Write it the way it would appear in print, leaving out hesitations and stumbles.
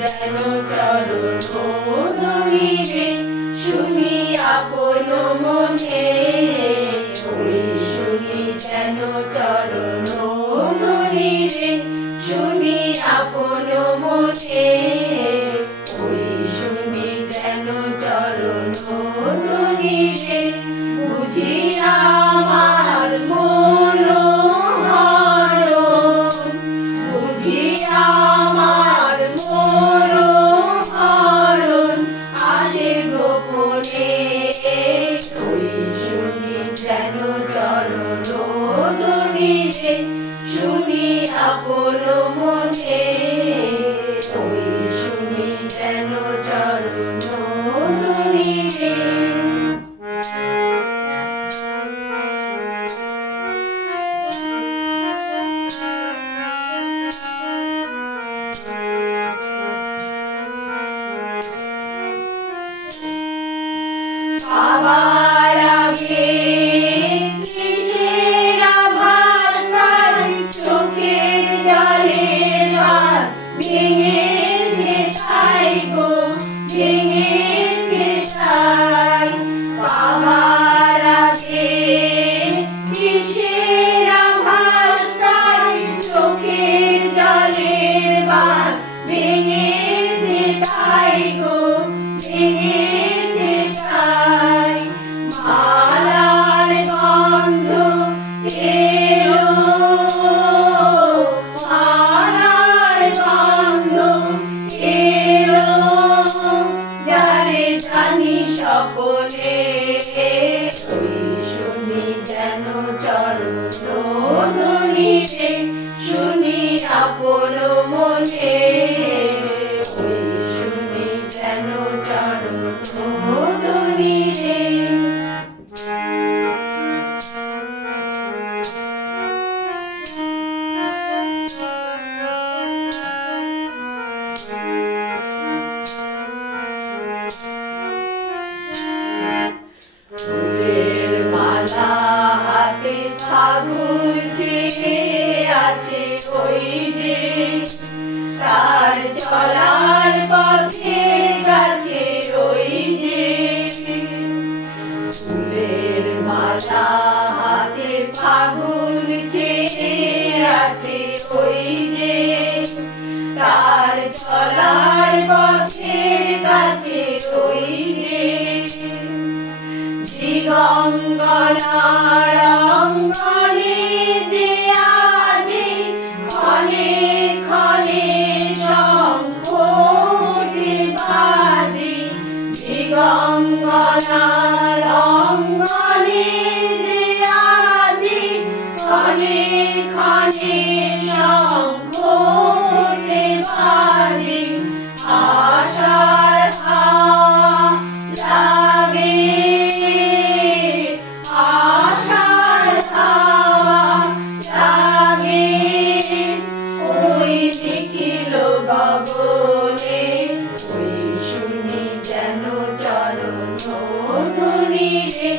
যেন চরণ ধরি রে শুনি আপন মনে ওই শুনি যেন চরণ ধরি রে শুনি আপন মনে ওই শুনি যেন চরণ ধরি রে বুঝি আমার মন হরণ বুঝি আমার মন হরণ আসে গোপনে ওই শুনি যেন চরণ ধরি রে শুনি আপন মনে ওই শুনি যেন চরণ ধরি রে আমার আগে কিসের আভাস পাই চোখের জলে আর ভেঙেছে তাই গো ভেঙেছে তাই আমার আগে কিসের আভাস পাই চোখের জলে আর ভেঙেছে তাই গো ভেঙেছে তাই মালার গন্ধ এলো মালার গন্ধ এলো যারে জানি সকলে ওই শুনি যেন চরণ ধরি রে শুনি আপন মনে ওই শুনি যেন চরণ ধরি রে ফুলের মালা হাতে ফাগুন চেয়ে আছে ওই যে তার চলার পথের কাছে ওই যে ফুলের মালা হাতে ফাগুন চেয়ে আছে ওই যে তার চলার পথের কাছে ওই যে দিগঙ্গনার অঙ্গনে যে আজি ক্ষণে ক্ষণে শঙ্খ ওঠে বাজে দিগঙ্গনার অঙ্গনে যে আজি ক্ষণে ক্ষণে শঙ্খ ওঠে বাজে আশার হাওয়া লাগে আশার হাওয়া লাগে ওই দেখিল গগনে ওই শুনি যেন চরণ ধরি রে